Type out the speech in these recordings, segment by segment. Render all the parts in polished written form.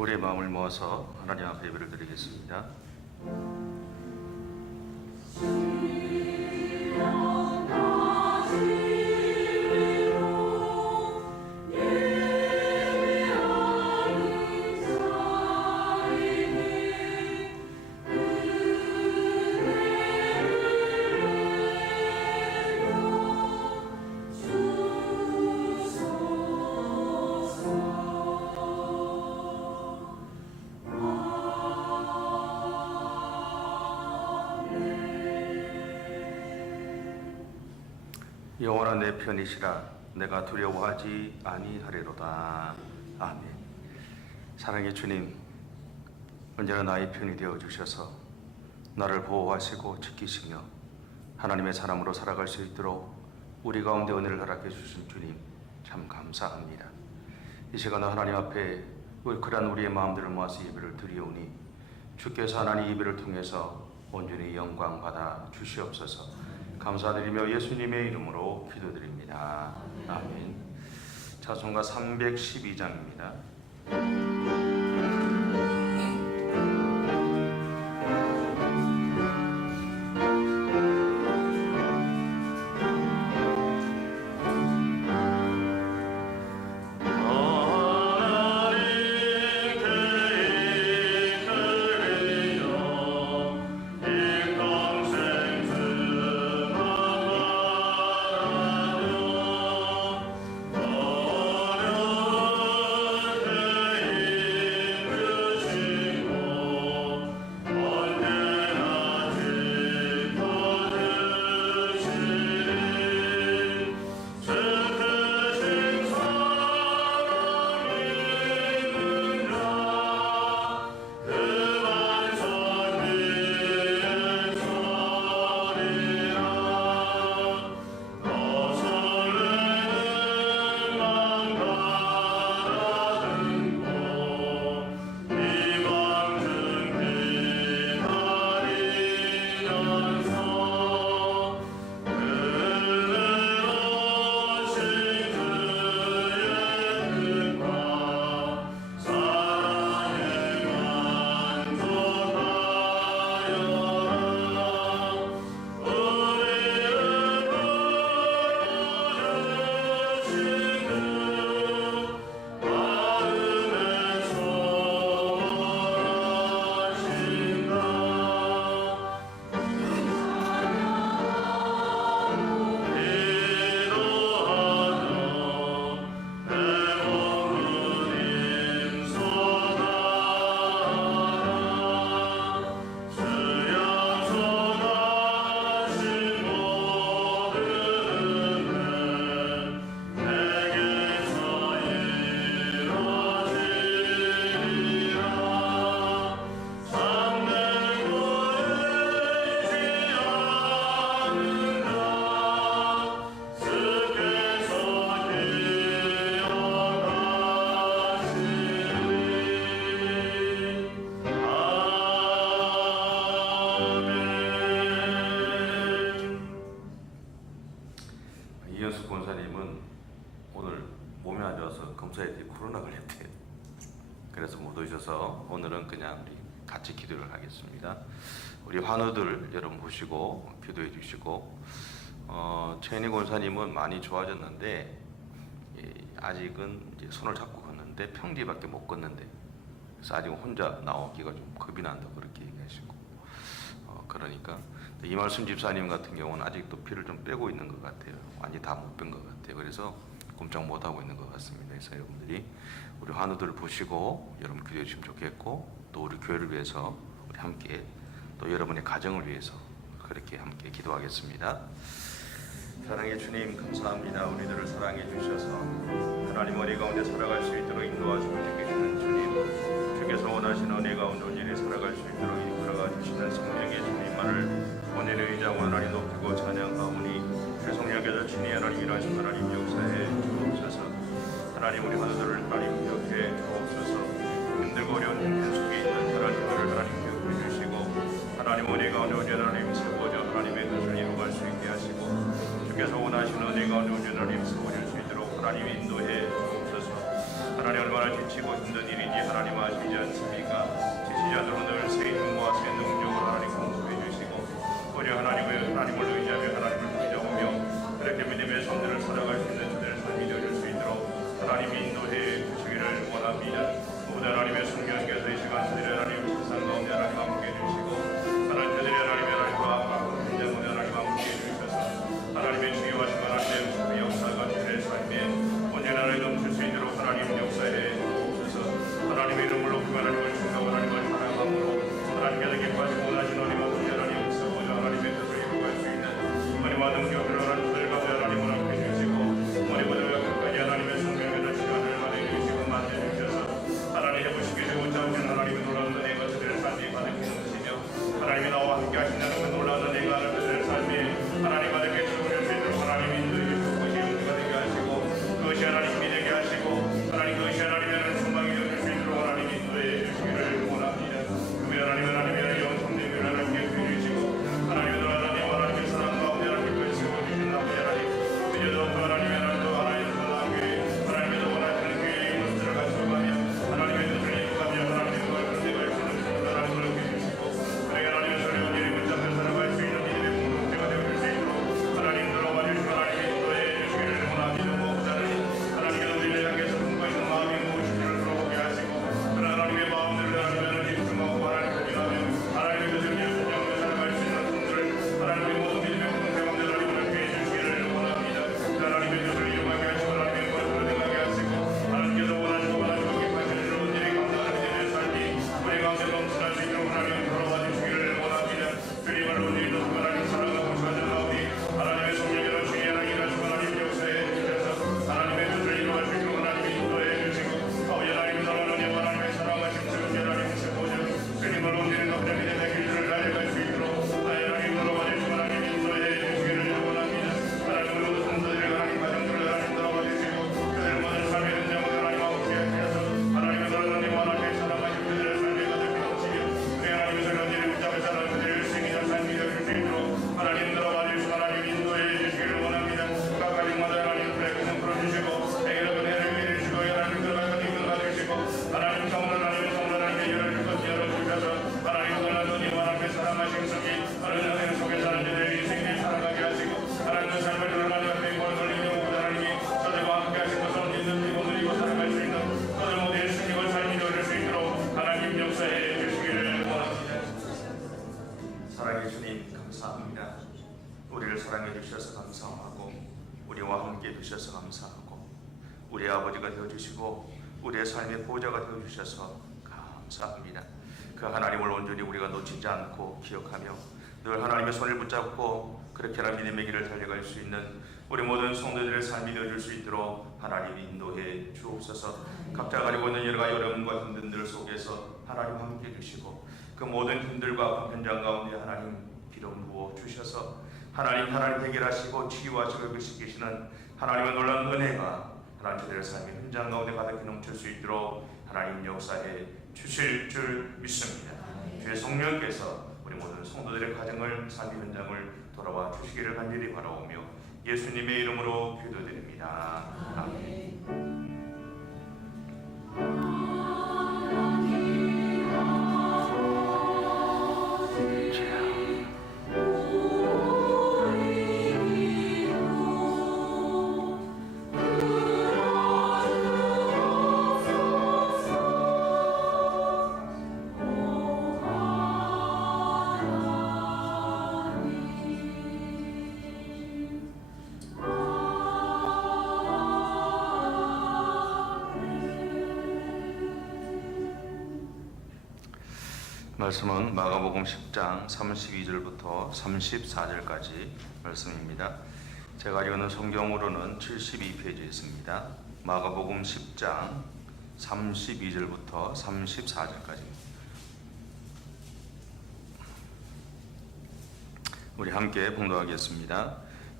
우리의 마음을 모아서 하나님 앞에 예배를 드리겠습니다. 영원한 내 편이시라 내가 두려워하지 아니하리로다. 아멘. 사랑의 주님, 언제나 나의 편이 되어주셔서 나를 보호하시고 지키시며 하나님의 사람으로 살아갈 수 있도록 우리 가운데 은혜를 허락해 주신 주님 참 감사합니다. 이 시간 하나님 앞에 울크란 우리의 마음들을 모아서 예배를 드리오니 주께서 하나님 예배를 통해서 온전히 영광 받아 주시옵소서. 감사드리며 예수님의 이름으로 기도드립니다. 아멘. 찬송가 312장입니다. 이현숙 권사님은 오늘 몸이 안 좋아서 검사했더니 코로나 걸렸대요. 그래서 못 오셔서 오늘은 그냥 우리 같이 기도를 하겠습니다. 우리 환우들 여러분 보시고 기도해 주시고, 최인희 권사님은 많이 좋아졌는데 아직은 이제 손을 잡고 걷는데 평지밖에 못 걷는데, 그래서 아직 혼자 나오기가 좀 겁이 난다고 그렇게 얘기하시고, 그러니까 이말순 집사님 같은 경우는 아직도 피를 좀 빼고 있는 것 같아요. 완전히 다 못 뺀 것 같아요. 그래서 꼼짝 못 하고 있는 것 같습니다. 그래서 여러분들이 우리 환우들을 보시고 여러분 기도해 주시면 좋겠고, 또 우리 교회를 위해서 우리 함께, 또 여러분의 가정을 위해서 그렇게 함께 기도하겠습니다. 사랑의 주님 감사합니다. 우리들을 사랑해 주셔서 하나님 은혜 가운데 살아갈 수 있도록 인도하시고 지키시는 주님, 주께서 원하시는 은혜 가운데 온전히 살아갈 수 있도록 이끌어가 주시는 성령의 주님만을 본인의 의자와 하나님 높이고 찬양하오니, 죄송 여겨져 친히 하나님 일하신 하나님 역사에 주옵소서. 하나님 우리 하나들을 하나님 기억해 주옵소서. 힘들고 어려운 형편 속에 있는 하나님을 하나님 기억해 주시고, 하나님 은혜 가운데 온전히 하나님 세워져 하나님의 뜻을 이루어갈 수 있게 하시고, 주께서 원하시는 은혜 가운데 온전히 하나님 세워질 수 있도록 하나님 인도해 주옵소서. 하나님 얼마나 지치고 힘든 일인지 하나님 아시지 않습니까? 지치지 않도록 늘 새 힘과 새 능력을 하나님 공급해 주시고 우리 하나님을 의지하며 하나님을 믿어오며 그렇게 믿음의 손들을 살아갈 수 있는 저들의 삶이 되어줄 수 있도록 하나님 인도해 주시기를 원합니다. 모든 하나님의 성령께서 이 시간 저들의 하나님 세상 가운데 하나님 함께 해주시고 하나님 저들의 하나님과 현장 가운데 하나님 함께 해주셔서 하나님의 주요하신 하나님의 역사가 저들의 삶에 언제나 하나님 넘칠 수 있도록 하나님 역사에 주옵소서. 하나님의 이름을 높이며 하나님을 충성하고 하나님을 사랑함으로 하나님께서 기뻐하시고 원하시는 하나님 앞에 하나님 역사보자 하나님의 뜻을 이루어갈 수 있는 하나님 아들 기업을 하나님 저들 가운데 하나님을 함께 해주시고 머리보다 끝까지 하나님의 성령의 시간을 마련해주시고 만들어주셔서 하나님 해보시기 좋은 자오신 하나님의 놀라운 은혜가 저들의 삶이 가득히 넘치며 하나님이 나와 함께 하신다는 그 놀라운 은혜가 저들의 삶이 하나님 가득히 주어질 수 있도록 하나님 인도해 주시고 그것이 용기가 되게 하시고 그것이 하나님이 되게 하시고 하나님 그것이 하나님의 소망이 되어질 수 있도록 하나님 인도해 주시기를 원합니다. 그러면 하나님의 영성님을 하나님께 주시고 하나님의 하나님의 사랑 가운데 하나님께 세워주신 아버지 하나님 믿어도 하나님의 하나님의 소망에 하나님의 원하시는 교회의 모습을 갖춰가며 하나님의 뜻을 이루가며 하나님의 걸 그렇게 갈 수 있는 하나님을 해주시고 그러게 하나님의 소리와 예를 붙잡며 살아갈 수 있는 믿음의 공동체가 되어줄 수 있도록 하나님 들어와 주시고 하나님 인도해 주시기를 원합니다. 무엇보다는 하나님의 우리를 향해서 품고 있는 마음이 무엇인지를 들어보게 하시고 그런 하나님의 마음들을 하나님의 집중하고 하나님 고민하며 하나님의 뜻을 이루며 살아갈 수 있는 분들을 하나님의 모든 믿음의 공동체 가운데 하나님을 피해 주시기를 원합니다. 하나님의 뜻을 이루게 하시고 하나님의 것을 능하게 하시고 하나님께서 원하시고 기뻐하시는 일들이 감당하는 믿음의 삶이 우리 가운데 넘쳐날 수 있도록 하나님 돌아와 주시기를 원합니다. 주님을 우리도 하나님 사랑하고 가져나오니 하나님의 성령으로 주의 하나님 가시고 하나님 역사에 주셔서 하나님의 뜻을 이루어갈 수 있도록 하나님 인도해 주시고 아버지 하나님 사랑하는 하나님의 사랑하신 주의 하나님의 보좌 주님을 우리는 어떤 믿음의 길을 달려갈 수 있도록 하나님 돌아와 주시고 하나님 인도해 주시기를 원합니다. 하나님 모든 성도들의 하나님 가정들을 하나님 돌아와 주시고 그들 모든 삶의 현장을 하나님 함께 하셔서 하나님의 하나님 하나님의 사랑하신 그들의 삶에 가득히 넘치며 우리 하나님의 소리를 붙잡아 사는 그들의 생이나 삶이 되어줄 수 있도록 하나님 들어와 주시고 하나님 인도해 주시기를 원합니다. 각 가정마다 하나님 그레이는 풀어주시고 애기를 은혜를 위해주시고 하나님 들어가서 님을 받으시고 하나님 성을 하나님 열어줄 것 열어주셔서 하나님 그날도 님 하나님의 사랑하신 성이 하나님 속에 사는 자들의 인생을 살아가게 하시고 하나님의 삶을 하나님 앞에 뭘 돌리며 하나님이 저들과 함께 하신 것을 믿는 믿고 누리고 살아갈 수 있는 저들 모두의 승리와 삶이 되어줄 수 있도록 하나님 역사해 주시기를 원합니다. 사랑해 주님 감사합니다. 우리를 사랑해 주셔서 감사하고 우리와 함께 해주셔서 감사하고 우리 아버지가 되어주시고 우리의 삶의 보호자가 되어주셔서 감사합니다. 그 하나님을 온전히 우리가 놓치지 않고 기억하며 늘 하나님의 손을 붙잡고 그렇게나 믿음의 길을 달려갈 수 있는 우리 모든 성도들의 삶이 되어줄 수 있도록 하나님 인도해 주옵소서. 각자 가지고 있는 여러 가지 어려움과 힘든들 속에서 하나님 함께 해주시고 그 모든 힘들과 아픈 현장 가운데 하나님 기름 부어 주셔서 하나님 해결하시고 치유하시고 회복시키시는 하나님의 놀라운 은혜가 하나님 저들의 삶의 현장 가운데 가득히 넘칠 수 있도록 하나님 역사해 주실 줄 믿습니다. 주의 성령께서 우리 모든 성도들의 가정을 삶의 현장을 돌아와 주시기를 간절히 바라오며 예수님의 이름으로 기도드립니다. 아멘. 말씀은 마가복음 10장 32절부터 34절까지 말씀입니다. 제가 읽는 성경으로는 72페이지에 있습니다. 마가복음 10장 32절부터 34절까지입니다. 우리 함께 봉독하겠습니다.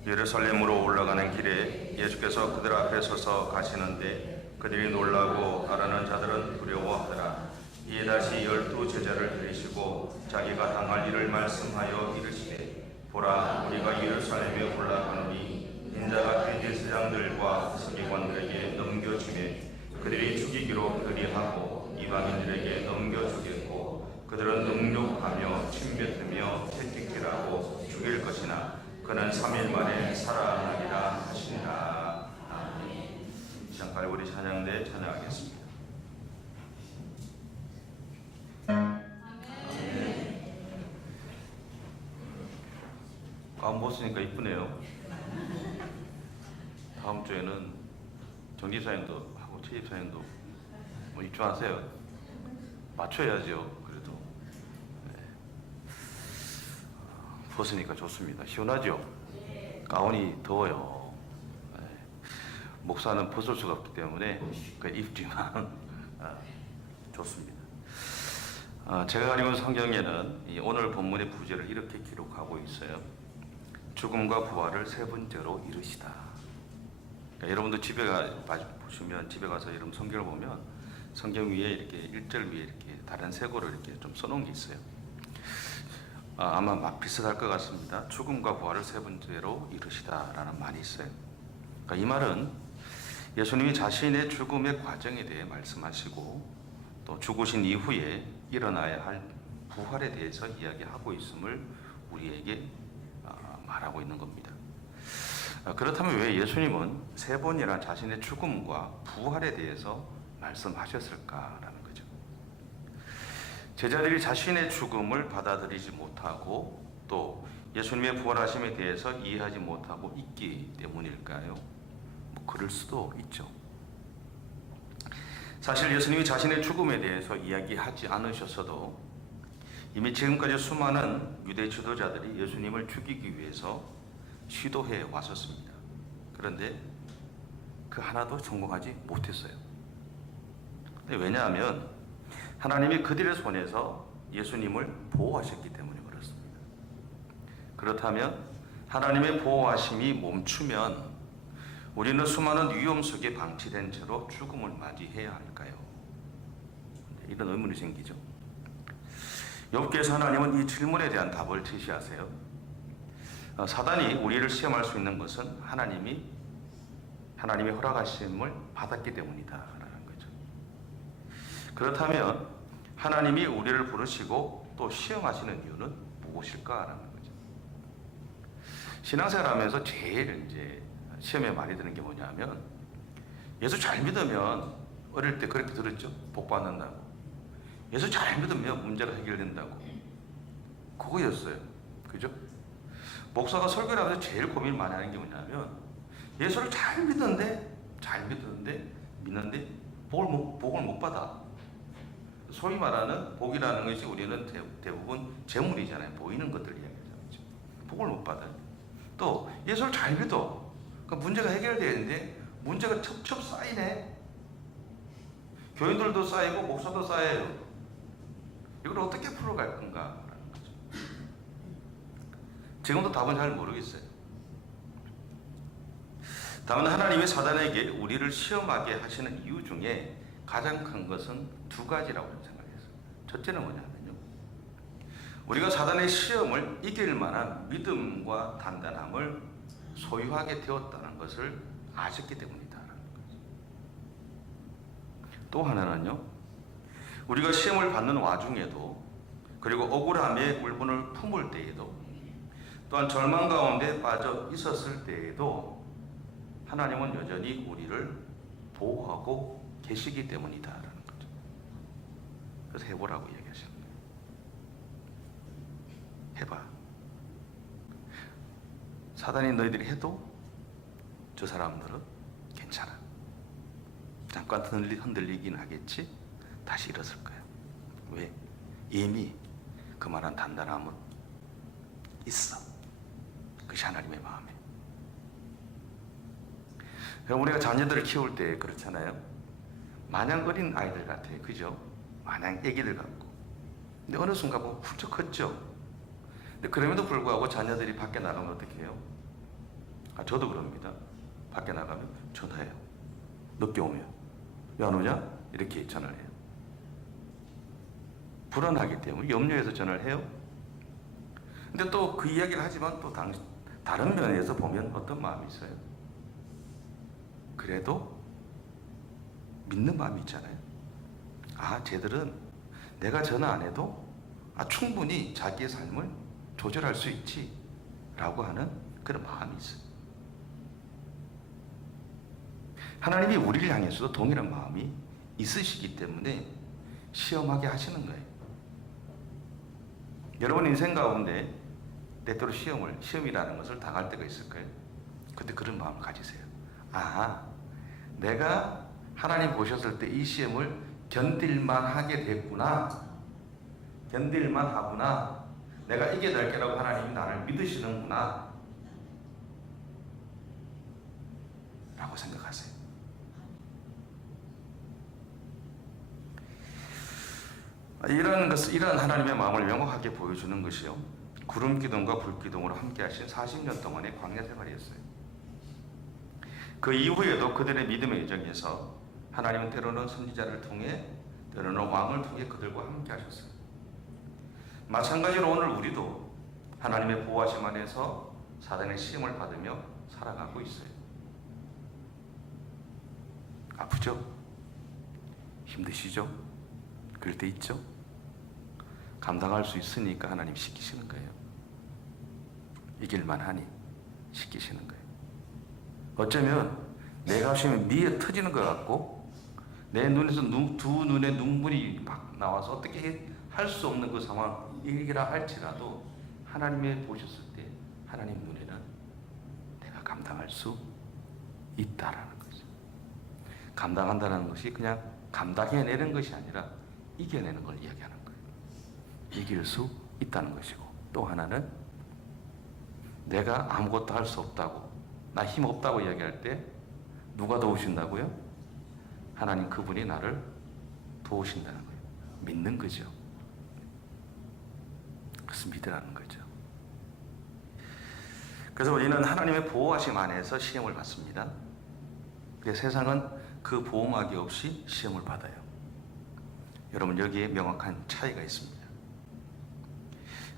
예루살렘으로 올라가는 길에 예수께서 그들 앞에 서서 가시는데 그들이 놀라고 알아는 자들은 두려워하더라. 이에 다시 12 제자를 들이시고 자기가 당할 일을 말씀하여 이르시되 보라 우리가 예루살렘에 올라가노니 인자가 대제사장들과 서기관들에게 넘겨지매 그들이 죽이기 분리하고 이방인들에게 넘겨주겠고 그들은 능욕하며 침뱉으며 채찍질하고 죽일 것이나 그는 3일 만에 살아나리라 하시니라. 아멘. 시작할 우리 찬양대 찬양하겠습니다. 가운 벗으니까 이쁘네요. 다음 주에는 정기사연도 하고 체집사연도 뭐 입주하세요. 맞춰야죠. 그래도 네. 벗으니까 좋습니다. 시원하죠? 가운이 더워요. 네. 목사는 벗을 수가 없기 때문에 입지만 좋습니다. 제가 가지고 있는 성경에는 오늘 본문의 부제를 이렇게 기록하고 있어요. 죽음과 부활을 세 번째로 이루시다. 그러니까 여러분도 보시면 집에 가서 여러분 성경을 보면 성경 위에 이렇게 1절 위에 이렇게 다른 색으로 이렇게 좀 써놓은 게 있어요. 아마 비슷할 것 같습니다. 죽음과 부활을 세 번째로 이루시다라는 말이 있어요. 그러니까 이 말은 예수님이 자신의 죽음의 과정에 대해 말씀하시고 또 죽으신 이후에 일어나야 할 부활에 대해서 이야기하고 있음을 우리에게 말하고 있는 겁니다. 그렇다면 왜 예수님은 세 번이나 자신의 죽음과 부활에 대해서 말씀하셨을까라는 거죠. 제자들이 자신의 죽음을 받아들이지 못하고 또 예수님의 부활하심에 대해서 이해하지 못하고 있기 때문일까요? 그럴 수도 있죠. 사실 예수님이 자신의 죽음에 대해서 이야기하지 않으셨어도 이미 지금까지 수많은 유대 지도자들이 예수님을 죽이기 위해서 시도해 왔었습니다. 그런데 그 하나도 성공하지 못했어요. 왜냐하면 하나님이 그들의 손에서 예수님을 보호하셨기 때문에 그렇습니다. 그렇다면 하나님의 보호하심이 멈추면 우리는 수많은 위험 속에 방치된 채로 죽음을 맞이해야 할까요? 이런 의문이 생기죠. 욥기에서 하나님은 이 질문에 대한 답을 제시하세요. 사단이 우리를 시험할 수 있는 것은 하나님의 허락하심을 받았기 때문이다라는 거죠. 그렇다면 하나님이 우리를 부르시고 또 시험하시는 이유는 무엇일까라는 거죠. 신앙생활하면서 제일 이제 시험에 많이 드는 게 뭐냐면 예수 잘 믿으면 어릴 때 그렇게 들었죠. 복 받는다고. 예수 잘 믿으면 문제가 해결된다고. 그거였어요. 그죠? 목사가 설교를 하면서 제일 고민 많이 하는 게 뭐냐면 예수를 잘 믿는데 믿는데 복을 못 받아. 소위 말하는 복이라는 것이 우리는 대부분 재물이잖아요. 보이는 것들 이야기하죠. 복을 못 받아요. 또 예수를 잘 믿어. 그 문제가 해결되는데 문제가 첩첩 쌓이네. 교인들도 쌓이고 목사도 쌓여요. 이걸 어떻게 풀어갈 건가? 라는 거죠. 지금도 답은 잘 모르겠어요. 다만 하나님이 사단에게 우리를 시험하게 하시는 이유 중에 가장 큰 것은 두 가지라고 생각했어요. 첫째는 뭐냐면요. 우리가 사단의 시험을 이길 만한 믿음과 단단함을 소유하게 되었다는 것을 아셨기 때문이다라는 거죠. 또 하나는요. 우리가 시험을 받는 와중에도 그리고 억울함의 울분을 품을 때에도 또한 절망 가운데 빠져 있었을 때에도 하나님은 여전히 우리를 보호하고 계시기 때문이다라는 거죠. 그래서 해보라고 얘기하시는 거예요. 해봐. 사단이 너희들이 해도 저 사람들은 괜찮아. 잠깐 흔들리긴 하겠지. 다시 일어설 거야. 왜? 이미 그만한 단단함은 있어. 그것이 하나님의 마음에. 그럼 우리가 자녀들을 키울 때 그렇잖아요. 마냥 어린 아이들 같아요. 그죠? 마냥 애기들 같고. 근데 어느 순간 보면 훌쩍 컸죠. 근데 그럼에도 불구하고 자녀들이 밖에 나가면 어떻게 해요? 저도 그럽니다. 밖에 나가면 전화해요. 늦게 오면. 왜 안 오냐? 이렇게 전화를 해요. 불안하기 때문에 염려해서 전화를 해요. 근데 또 그 이야기를 하지만 또 다른 면에서 보면 어떤 마음이 있어요? 그래도 믿는 마음이 있잖아요. 쟤들은 내가 전화 안 해도 충분히 자기의 삶을 조절할 수 있지 라고 하는 그런 마음이 있어요. 하나님이 우리를 향해서도 동일한 마음이 있으시기 때문에 시험하게 하시는 거예요. 여러분 인생 가운데 때때로 시험이라는 것을 당할 때가 있을 거예요. 근데 그런 마음을 가지세요. 내가 하나님 보셨을 때 이 시험을 견딜만 하게 됐구나. 견딜만 하구나. 내가 이겨낼 거라고 하나님이 나를 믿으시는구나. 라고 생각하세요. 이런 하나님의 마음을 명확하게 보여주는 것이요. 구름 기둥과 불 기둥으로 함께 하신 40년 동안의 광야 생활이었어요. 그 이후에도 그들의 믿음의 여정에서 하나님은 때로는 선지자를 통해 때로는 왕을 통해 그들과 함께 하셨어요. 마찬가지로 오늘 우리도 하나님의 보호하심 안에서 사단의 시험을 받으며 살아가고 있어요. 아프죠? 힘드시죠? 그럴 때 있죠? 감당할 수 있으니까 하나님 시키시는 거예요. 이길만 하니 시키시는 거예요. 어쩌면 내 가슴이 미에 터지는 것 같고 내 눈에서 두 눈에 눈물이 막 나와서 어떻게 할 수 없는 그 상황이라 할지라도 하나님의 보셨을 때 하나님 눈에는 내가 감당할 수 있다라는 거죠. 감당한다는 것이 그냥 감당해내는 것이 아니라 이겨내는 걸 이야기하는 거예요. 이길 수 있다는 것이고, 또 하나는 내가 아무것도 할 수 없다고, 나 힘 없다고 이야기할 때 누가 도우신다고요? 하나님 그분이 나를 도우신다는 거예요. 믿는 거죠. 그래서 믿으라는 거죠. 그래서 우리는 하나님의 보호하심 안에서 시험을 받습니다. 세상은 그 보호막이 없이 시험을 받아요. 여러분 여기에 명확한 차이가 있습니다.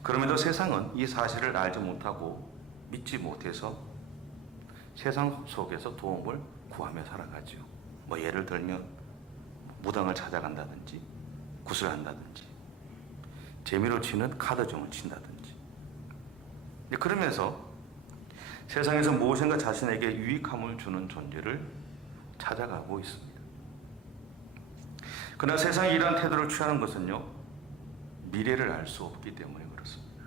그럼에도 세상은 이 사실을 알지 못하고 믿지 못해서 세상 속에서 도움을 구하며 살아가죠. 예를 들면 무당을 찾아간다든지 구슬한다든지 재미로 치는 카드종을 친다든지. 그러면서 세상에서 무엇인가 자신에게 유익함을 주는 존재를 찾아가고 있습니다. 그러나 세상이 이러한 태도를 취하는 것은요, 미래를 알 수 없기 때문에 그렇습니다.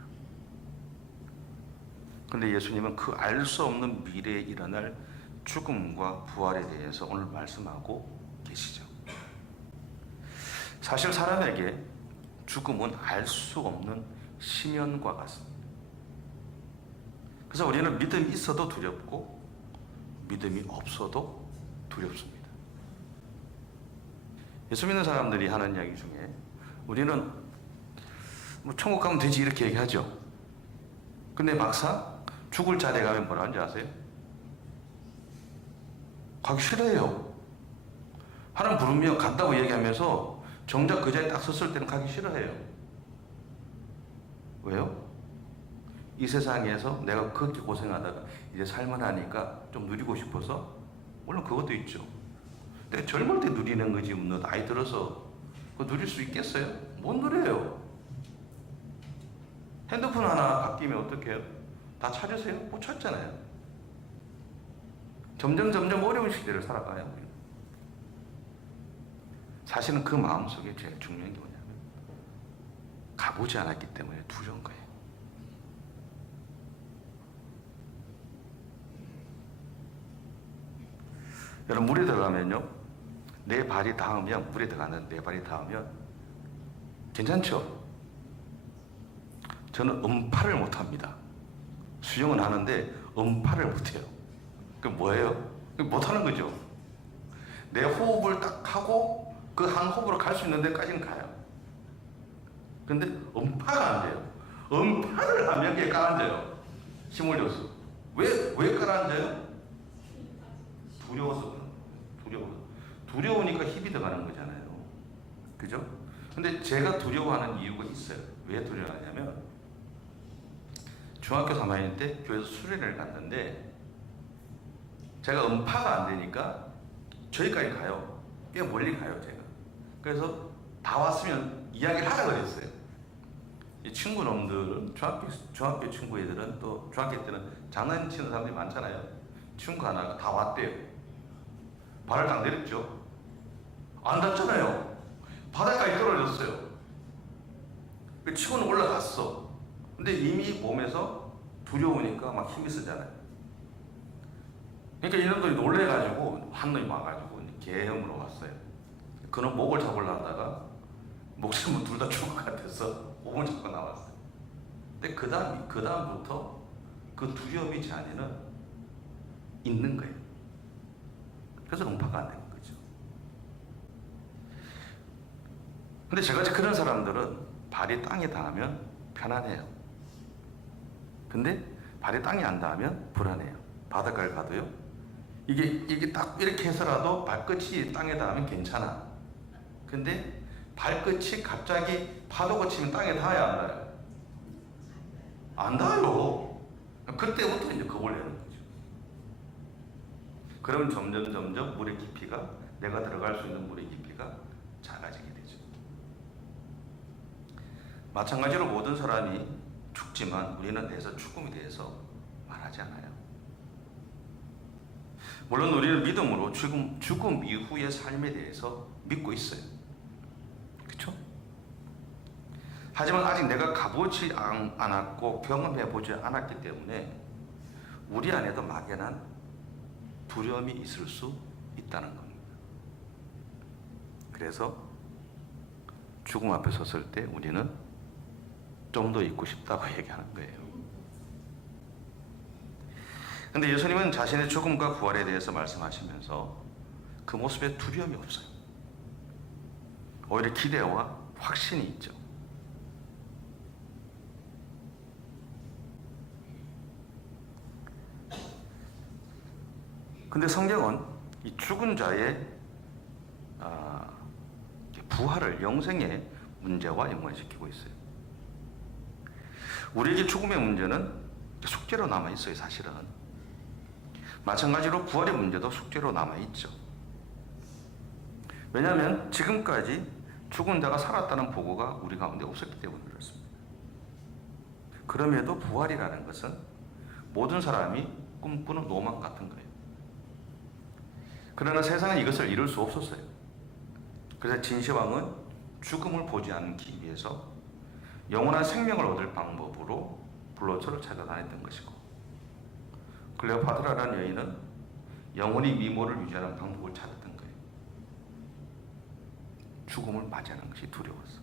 그런데 예수님은 그 알 수 없는 미래에 일어날 죽음과 부활에 대해서 오늘 말씀하고 계시죠. 사실 사람에게 죽음은 알 수 없는 심연과 같습니다. 그래서 우리는 믿음이 있어도 두렵고 믿음이 없어도 두렵습니다. 예수 믿는 사람들이 하는 이야기 중에 우리는 천국 가면 되지 이렇게 얘기하죠. 근데 막상 죽을 자리에 가면 뭐라 하는지 아세요? 가기 싫어해요. 하나님 부르면 간다고 얘기하면서 정작 그 자리에 딱 섰을 때는 가기 싫어해요. 왜요? 이 세상에서 내가 그렇게 고생하다가 이제 살만하니까 좀 누리고 싶어서, 물론 그것도 있죠. 근데 젊을 때 누리는 거지, 나이 들어서 그거 누릴 수 있겠어요? 못 누려요. 핸드폰 하나 바뀌면 어떻게 해요? 다 찾으세요? 못 찾잖아요. 점점 어려운 시대를 살아가요. 사실은 그 마음속에 제일 중요한 게 뭐냐면 가보지 않았기 때문에 두려운 거예요. 여러분 물에 들어가면요, 내 발이 닿으면, 물에 들어가는 내 발이 닿으면 괜찮죠? 저는 음파를 못합니다. 수영은 하는데 음파를 못해요. 그 뭐예요? 못하는 거죠. 내 호흡을 딱 하고 그 한 호흡으로 갈 수 있는 데까지는 가요. 근데 음파가 안 돼요. 음파를 하면 그게 가라앉아요. 힘을 줘서. 왜 가라앉아요? 두려워서. 두려우니까 힘이 들어가는 거잖아요. 그죠? 근데 제가 두려워하는 이유가 있어요. 왜 두려워하냐면, 중학교 3학년 때 교회에서 수련회를 갔는데 제가 음파가 안 되니까 저기까지 가요. 꽤 멀리 가요, 제가. 그래서 다 왔으면 이야기를 하라 그랬어요. 이 친구 놈들은 중학교 친구 애들은 또 중학교 때는 장난치는 사람들이 많잖아요. 친구 하나 다 왔대요. 발을 딱 내렸죠. 안 닿잖아요. 바닥까지 떨어졌어요. 그 친구는 올라갔어. 근데 이미 몸에서 두려우니까 막 힘이 쓰잖아요. 그러니까 이놈들이 놀래가지고 한 놈이 와가지고 계엄으로 왔어요. 그놈 목을 잡으려 하다가 목숨은 둘 다 죽을 것 같아서 몸을 잡고 나왔어요. 근데 그 다음부터 그 두려움이 제 안에는 있는 거예요. 그래서 음파가 안 되는 거죠. 근데 저같이 그런 사람들은 발이 땅에 닿으면 편안해요. 근데 발이 땅에 안 닿으면 불안해요. 바닷가를 가도요. 이게 딱 이렇게 해서라도 발끝이 땅에 닿으면 괜찮아. 근데 발끝이 갑자기 파도가 치면 땅에 닿아야 안 닿아요? 안 닿아요. 그때부터 이제 겁을 내는 거죠. 그러면 점점 물의 깊이가, 내가 들어갈 수 있는 물의 깊이가 작아지게 되죠. 마찬가지로 모든 사람이 죽지만 우리는 내서 죽음에 대해서 말하지 않아요. 물론 우리는 믿음으로 죽음 이후의 삶에 대해서 믿고 있어요. 그렇죠? 하지만 아직 내가 가보지 않았고 경험해보지 않았기 때문에 우리 안에도 막연한 두려움이 있을 수 있다는 겁니다. 그래서 죽음 앞에 섰을 때 우리는 좀 더 있고 싶다고 얘기하는 거예요. 근데 예수님은 자신의 죽음과 부활에 대해서 말씀하시면서 그 모습에 두려움이 없어요. 오히려 기대와 확신이 있죠. 근데 성경은 이 죽은 자의 부활을 영생의 문제와 연관시키고 있어요. 우리에게 죽음의 문제는 숙제로 남아있어요, 사실은. 마찬가지로 부활의 문제도 숙제로 남아있죠. 왜냐하면 지금까지 죽은 자가 살았다는 보고가 우리 가운데 없었기 때문에 그렇습니다. 그럼에도 부활이라는 것은 모든 사람이 꿈꾸는 로망 같은 거예요. 그러나 세상은 이것을 이룰 수 없었어요. 그래서 진시황은 죽음을 보지 않기 위해서 영원한 생명을 얻을 방법으로 불로초를 찾아다녔던 것이고, 클레오파트라라는 여인은 영원히 미모를 유지하는 방법을 찾았던 거예요. 죽음을 맞이하는 것이 두려웠어.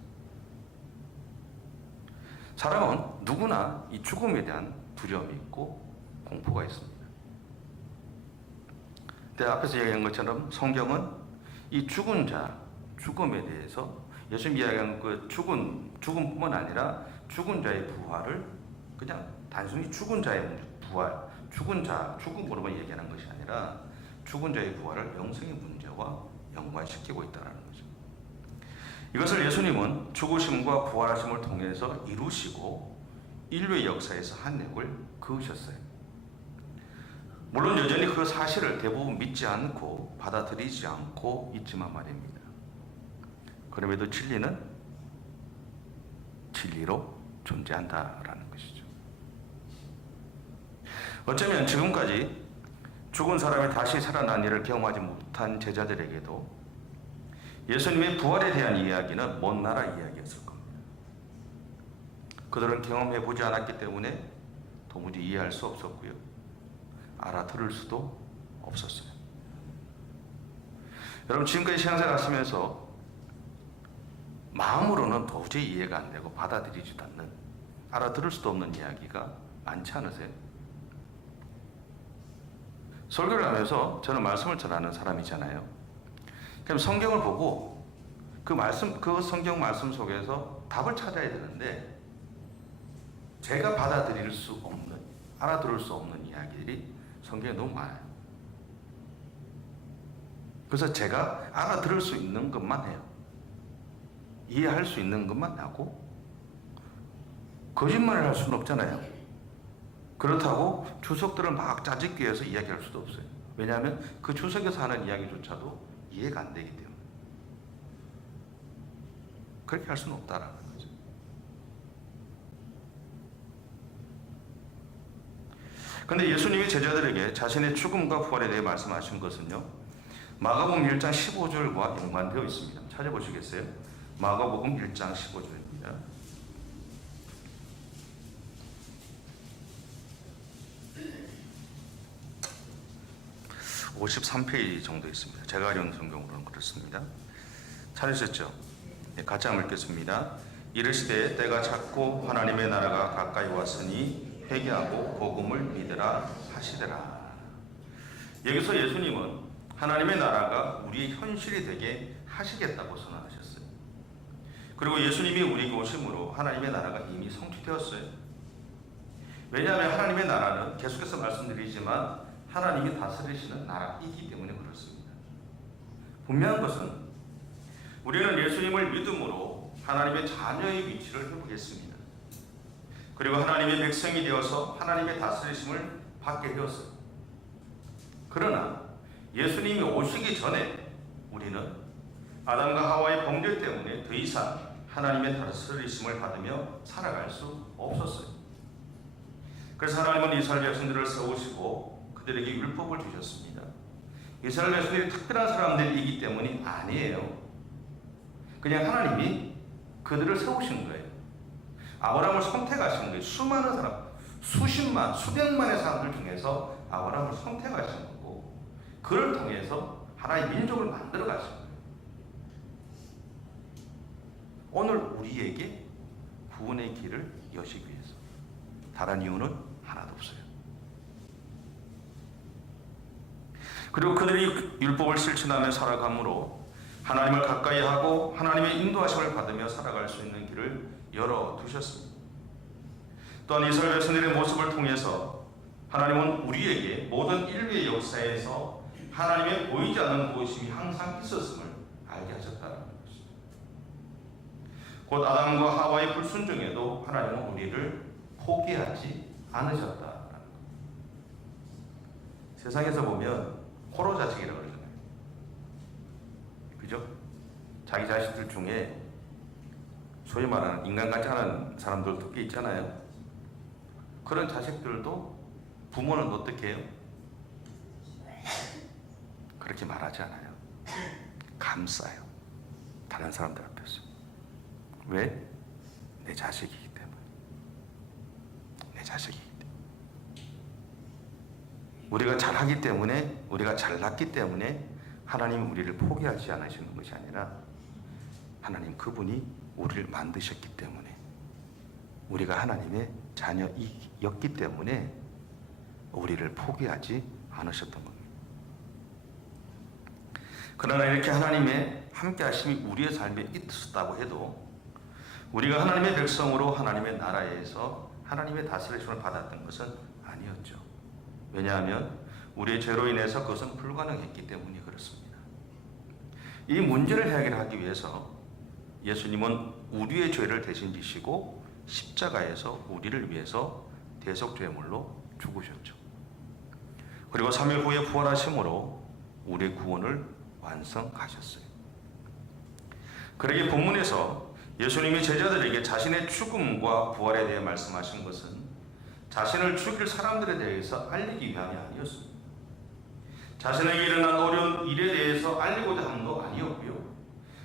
사람은 누구나 이 죽음에 대한 두려움이 있고 공포가 있습니다. 근데 앞에서 얘기한 것처럼 성경은 이 죽은 자, 죽음에 대해서 예수님 이야기한 그 죽음뿐만 아니라 죽은 자의 부활을 그냥 단순히 죽은 자의 부활, 죽음으로만 얘기하는 것이 아니라 죽은 자의 부활을 영생의 문제와 연관시키고 있다는 거죠. 이것을 예수님은 죽으심과 부활하심을 통해서 이루시고 인류의 역사에서 한 역을 그으셨어요. 물론 여전히 그 사실을 대부분 믿지 않고 받아들이지 않고 있지만 말입니다. 그럼에도 진리는 진리로 존재한다라는 것이죠. 어쩌면 지금까지 죽은 사람이 다시 살아난 일을 경험하지 못한 제자들에게도 예수님의 부활에 대한 이야기는 먼 나라 이야기였을 겁니다. 그들은 경험해보지 않았기 때문에 도무지 이해할 수 없었고요. 알아들을 수도 없었어요. 여러분, 지금까지 신앙생활 하시면서 마음으로는 도저히 이해가 안 되고 받아들이지도 않는, 알아들을 수도 없는 이야기가 많지 않으세요? 설교를 하면서 저는 말씀을 전하는 사람이잖아요. 그럼 성경을 보고 그 성경 말씀 속에서 답을 찾아야 되는데 제가 받아들일 수 없는, 알아들을 수 없는 이야기들이 성경에 너무 많아요. 그래서 제가 알아들을 수 있는 것만 해요. 이해할 수 있는 것만 하고 거짓말을 할 수는 없잖아요. 그렇다고 주석들을 막 짜집기 위해서 이야기할 수도 없어요. 왜냐하면 그 주석에서 하는 이야기조차도 이해가 안 되기 때문에. 그렇게 할 수는 없다라는 거죠. 그런데 예수님이 제자들에게 자신의 죽음과 부활에 대해 말씀하신 것은요, 마가복음 1장 15절과 연관되어 있습니다. 찾아보시겠어요? 마가복음 1장 15절입니다. 53페이지 정도 있습니다. 제가 가져온 성경으로는 그렇습니다. 찾으셨죠? 네, 같이 한번 읽겠습니다. 이르시되 때가 찼고 하나님의 나라가 가까이 왔으니 회개하고 복음을 믿으라 하시더라. 여기서 예수님은 하나님의 나라가 우리의 현실이 되게 하시겠다고 선언하셨어요. 그리고 예수님이 우리에게 오심으로 하나님의 나라가 이미 성취되었어요. 왜냐하면 하나님의 나라는 계속해서 말씀드리지만 하나님이 다스리시는 나라이기 때문에 그렇습니다. 분명한 것은 우리는 예수님을 믿음으로 하나님의 자녀의 위치를 회복했습니다. 그리고 하나님의 백성이 되어서 하나님의 다스리심을 받게 되었어요. 그러나 예수님이 오시기 전에 우리는 아담과 하와의 범죄 때문에 더 이상 하나님의 다스리심을 받으며 살아갈 수 없었어요. 그래서 하나님은 이스라엘 백성들을 세우시고 그들에게 율법을 주셨습니다. 이스라엘 백성들이 특별한 사람들이기 때문이 아니에요. 그냥 하나님이 그들을 세우신 거예요. 아브라함을 선택하신 거예요. 수많은 사람, 수십만, 수백만의 사람들 중에서 아브라함을 선택하신 거고, 그를 통해서 하나의 민족을 만들어 가신 거예요. 오늘 우리에게 구원의 길을 여시기 위해서. 다른 이유는 하나도 없어요. 그리고 그들이 율법을 실천하며 살아감으로 하나님을 가까이 하고 하나님의 인도하심을 받으며 살아갈 수 있는 길을 열어두셨습니다. 또한 이스라엘 백성들의 모습을 통해서 하나님은 우리에게 모든 인류의 역사에서 하나님의 보이지 않는 도우심이 항상 있었음을 알게 하셨다는 것입니다. 곧 아담과 하와의 불순종에도 하나님은 우리를 포기하지 않으셨다는 것. 세상에서 보면 호로 자식이라고 그러잖아요. 그죠? 자기 자식들 중에 소위 말하는 인간 같지 않은 사람들도 꽤 있잖아요. 그런 자식들도 부모는 어떻게 해요? 그렇게 말하지 않아요. 감싸요. 다른 사람들 앞에서. 왜? 내 자식이기 때문에. 내 자식이기 때문에. 우리가 잘하기 때문에, 우리가 잘났기 때문에 하나님은 우리를 포기하지 않으시는 것이 아니라 하나님 그분이 우리를 만드셨기 때문에, 우리가 하나님의 자녀였기 때문에 우리를 포기하지 않으셨던 겁니다. 그러나 이렇게 하나님의 함께 하심이 우리의 삶에 있었다고 해도 우리가 하나님의 백성으로 하나님의 나라에서 하나님의 다스리심을 받았던 것은 아니었죠. 왜냐하면 우리의 죄로 인해서 그것은 불가능했기 때문에 그렇습니다. 이 문제를 해결하기 위해서 예수님은 우리의 죄를 대신 지시고 십자가에서 우리를 위해서 대속죄물로 죽으셨죠. 그리고 3일 후에 부활하심으로 우리의 구원을 완성하셨어요. 그러기에 본문에서 예수님이 제자들에게 자신의 죽음과 부활에 대해 말씀하신 것은 자신을 죽일 사람들에 대해서 알리기 위함이 아니었습니다. 자신에게 일어난 어려운 일에 대해서 알리고자 함도 아니었고요.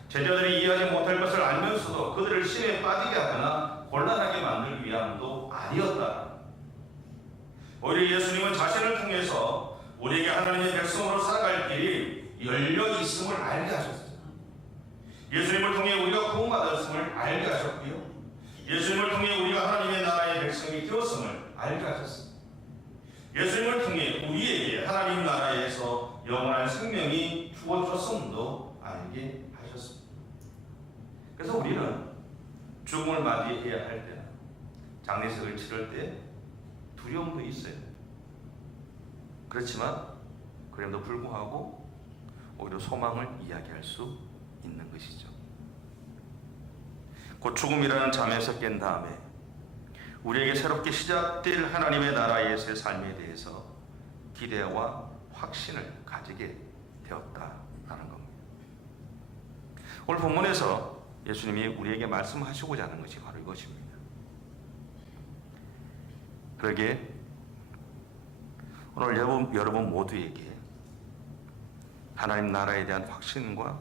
제자들이 이해하지 못할 것을 알면서도 그들을 신에 빠지게 하거나 곤란하게 만들기 위함도 아니었다. 오히려 예수님은 자신을 통해서 우리에게 하나님의 백성으로 살아갈 길이 열려 있음을 알게 하셨어요. 예수님을 통해 우리가 구원받았음을 알게 하셨고요. 예수님을 통해 우리가 하나님의 나라의 백성이 되었음을 알게 하셨습니다. 예수님을 통해 우리에게 하나님 나라에서 영원한 생명이 주어졌음도 알게 하셨습니다. 그래서 우리는 죽음을 맞이해야 할 때, 장례식을 치를 때 두려움도 있어요. 그렇지만 그럼에도 불구하고 오히려 소망을 이야기할 수 있는 것이죠. 곧 죽음이라는 잠에서 깬 다음에 우리에게 새롭게 시작될 하나님의 나라에서의 삶에 대해서 기대와 확신을 가지게 되었다라는 겁니다. 오늘 본문에서 예수님이 우리에게 말씀하시고자 하는 것이 바로 이것입니다. 그러기에 오늘 여러분 모두에게 하나님 나라에 대한 확신과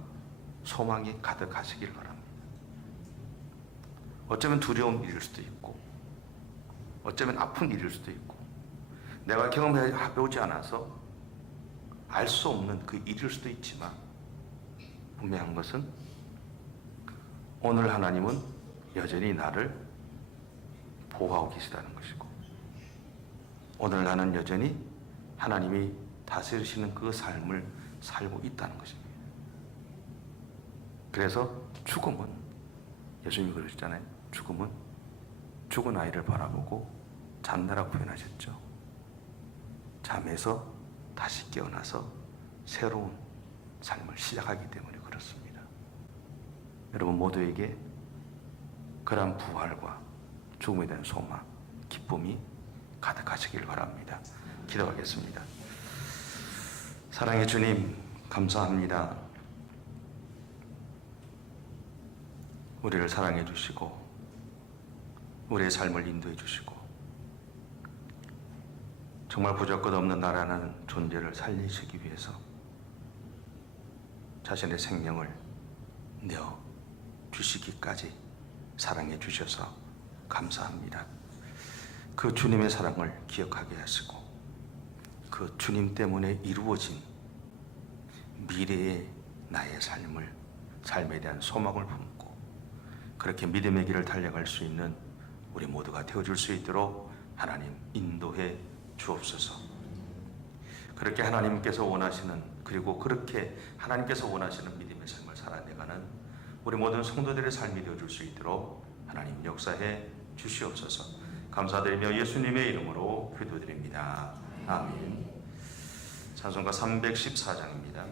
소망이 가득하시길 바랍니다. 어쩌면 두려운 일일 수도 있고, 어쩌면 아픈 일일 수도 있고, 내가 경험해보지 않아서 알 수 없는 그 일일 수도 있지만, 분명한 것은 오늘 하나님은 여전히 나를 보호하고 계시다는 것이고, 오늘 나는 여전히 하나님이 다스리시는 그 삶을 살고 있다는 것입니다. 그래서 죽음은, 예수님이 그러셨잖아요. 죽음은 죽은 아이를 바라보고 잔다라고 표현하셨죠. 잠에서 다시 깨어나서 새로운 삶을 시작하기 때문에 그렇습니다. 여러분 모두에게 그러한 부활과 죽음에 대한 소망, 기쁨이 가득하시길 바랍니다. 기도하겠습니다. 사랑의 주님, 감사합니다. 우리를 사랑해 주시고 우리의 삶을 인도해 주시고 정말 부적것없는 나라는 존재를 살리시기 위해서 자신의 생명을 내어 주시기까지 사랑해 주셔서 감사합니다. 그 주님의 사랑을 기억하게 하시고 그 주님 때문에 이루어진 미래의 나의 삶에 대한 소망을 품고 그렇게 믿음의 길을 달려갈 수 있는 우리 모두가 되어줄 수 있도록 하나님 인도해 주옵소서. 그렇게 하나님께서 원하시는, 그리고 그렇게 하나님께서 원하시는 믿음의 삶을 살아내가는 우리 모든 성도들의 삶이 되어줄 수 있도록 하나님 역사해 주시옵소서. 감사드리며 예수님의 이름으로 기도드립니다. 아멘. 찬송가 314장입니다.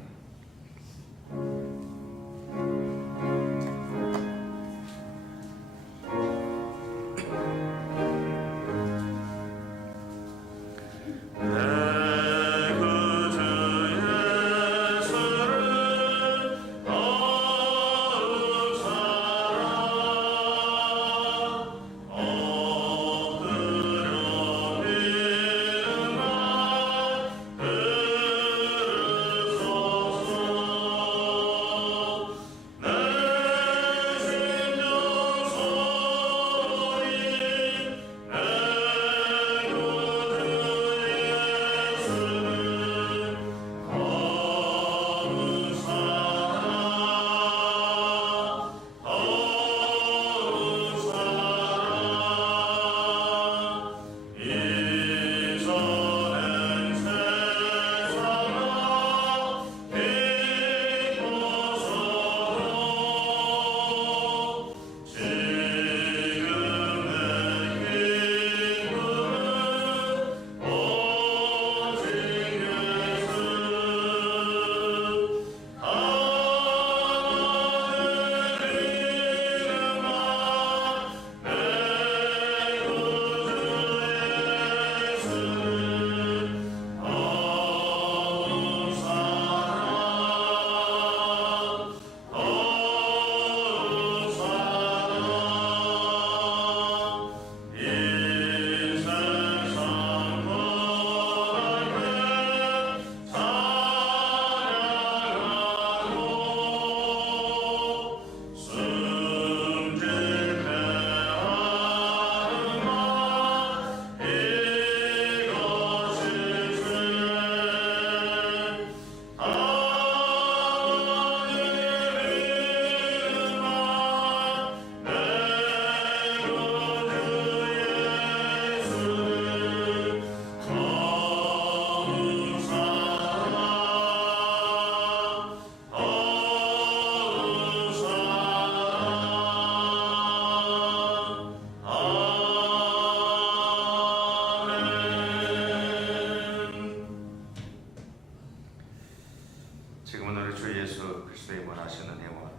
지금은 우리 주 예수 그리스도의 원하시는 은혜와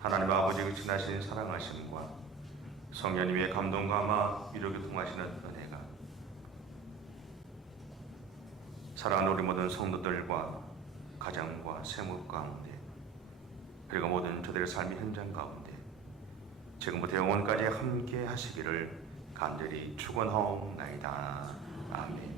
하나님 아버지의 지나신 사랑하심과 성령님의 감동과 아마 위로를 통하시는 은혜가 사랑하는 우리 모든 성도들과 가정과 세무 가운데 그리고 모든 저들의 삶의 현장 가운데 지금부터 영원까지 함께 하시기를 간절히 축원하옵나이다. 아멘.